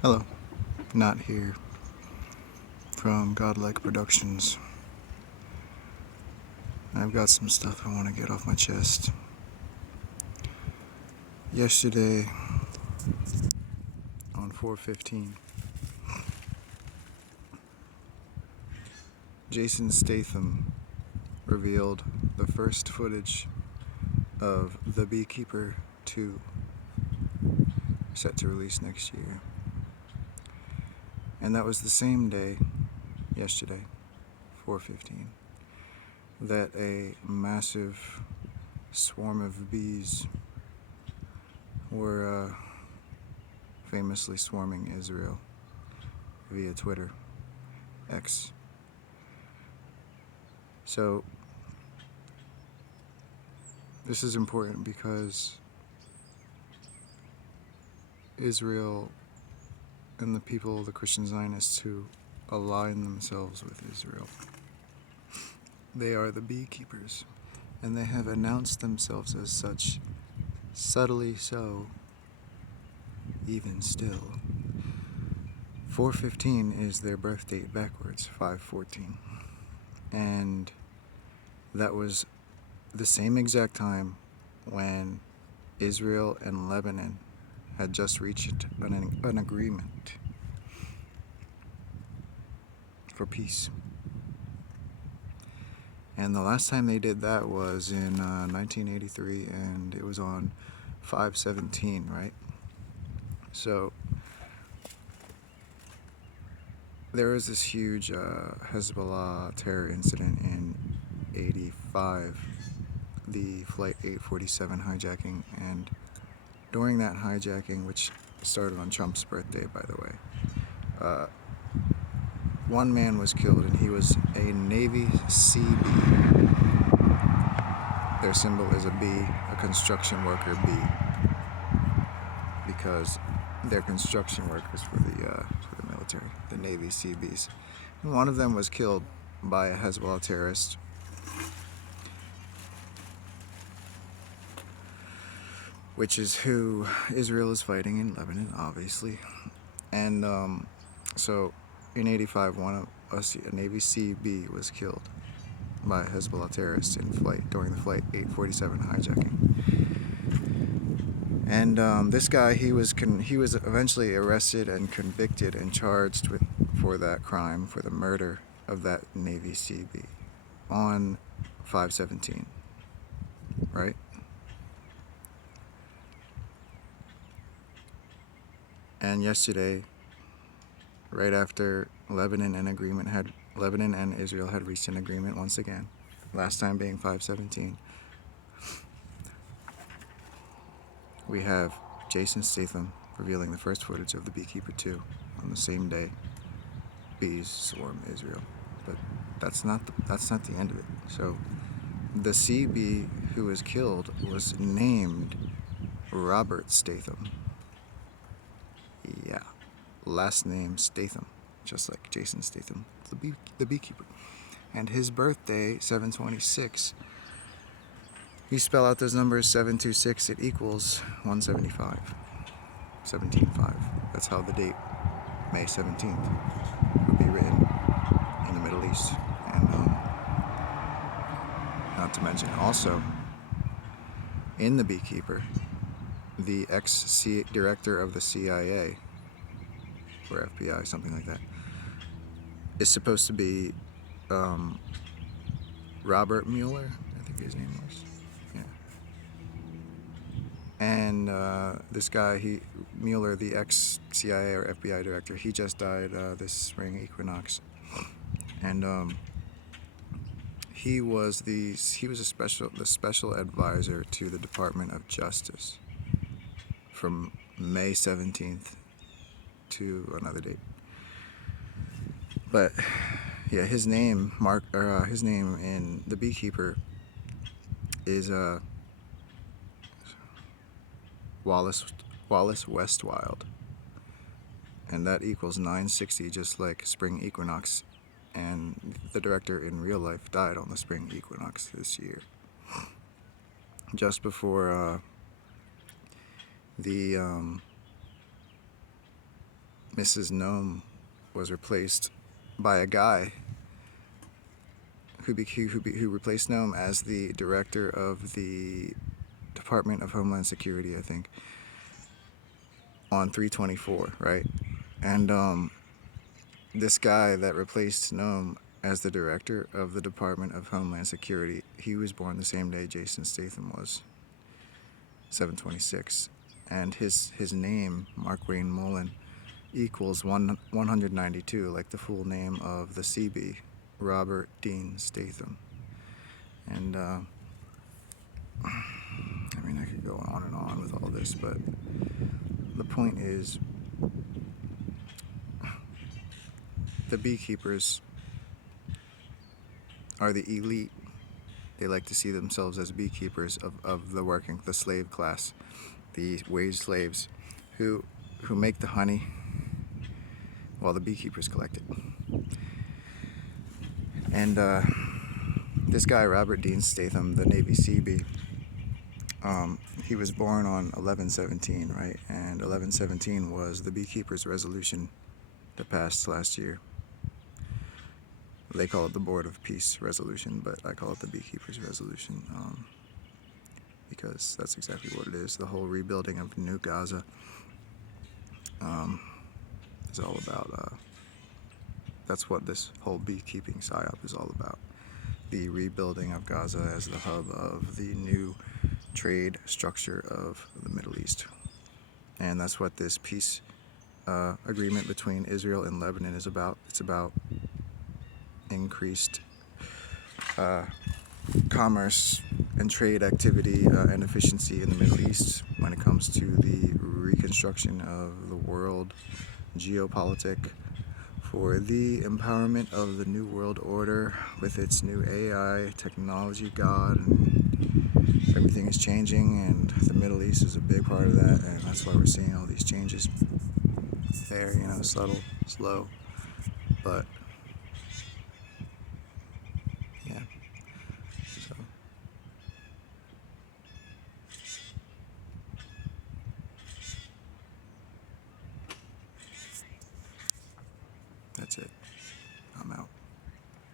Hello, not here from Godlike Productions. I've got some stuff I want to get off my chest. Yesterday on 4/15, Jason Statham revealed the first footage of The Beekeeper 2, set to release next year. And that was the same day, yesterday, 4/15, that a massive swarm of bees were famously swarming Israel via Twitter, X. So, this is important because Israel and the people, the Christian Zionists who align themselves with Israel, they are the beekeepers, and they have announced themselves as such, subtly so, even still. 4/15 is their birth date backwards, 5/14. And that was the same exact time when Israel and Lebanon had just reached an agreement for peace. And the last time they did that was in 1983, and it was on 5/17, right? So there was this huge Hezbollah terror incident in 85, the Flight 847 hijacking, and during that hijacking, which started on Trump's birthday, by the way, one man was killed, and he was a Navy CB. Their symbol is a bee, a construction worker bee, because they're construction workers for the military, the Navy CBs. And one of them was killed by a Hezbollah terrorist, which is who Israel is fighting in Lebanon, obviously. And so in 85, a Navy CB was killed by a Hezbollah terrorist during the Flight 847 hijacking. And this guy, he was eventually arrested and convicted and charged for that crime, for the murder of that Navy CB on 5/17, right? And yesterday, right after Lebanon and Israel had reached an agreement once again, last time being 5/17, we have Jason Statham revealing the first footage of The Beekeeper 2 on the same day bees swarm Israel. But that's not the end of it. So the CB who was killed was named Robert Statham. Yeah, last name Statham, just like Jason Statham, the beekeeper. And his birthday, 7/26. You spell out those numbers, 726, it equals 175. 17/5. That's how the date, May 17th, would be written in the Middle East. And not to mention also, in The Beekeeper, the ex-director of the CIA, or FBI, something like that, is supposed to be Robert Mueller, I think his name was. Yeah. And this guy, Mueller, the ex-CIA or FBI director, he just died this spring equinox. And he was the special advisor to the Department of Justice from May 17th to another date. But yeah, his name in The Beekeeper is Wallace Westwild, and that equals 960, just like spring equinox. And the director in real life died on the spring equinox this year, just before the Mrs. Noem was replaced by a guy who replaced Noem as the director of the Department of Homeland Security, I think, on 3/24, right? And this guy that replaced Noem as the director of the Department of Homeland Security, he was born the same day Jason Statham was, 7/26, and his name, Markwayne Mullins, equals 192, like the full name of the CB, Robert Dean Statham. And I mean, I could go on and on with all this, but the point is, the beekeepers are the elite. They like to see themselves as beekeepers of the slave class, the wage slaves who make the honey while the beekeepers collect it. And this guy, Robert Dean Statham, the Navy CB, he was born on 11/17, right? And 11/17 was the Beekeepers' resolution that passed last year. They call it the Board of Peace resolution, but I call it the Beekeepers' resolution because that's exactly what it is. The whole rebuilding of New Gaza is all about. That's what this whole beekeeping PsyOp is all about. The rebuilding of Gaza as the hub of the new trade structure of the Middle East. And that's what this peace agreement between Israel and Lebanon is about. It's about increased commerce and trade activity and efficiency in the Middle East when it comes to the reconstruction of the world geopolitical for the empowerment of the New World Order with its new AI, technology, God, and everything is changing, and the Middle East is a big part of that, and that's why we're seeing all these changes there, subtle, slow, but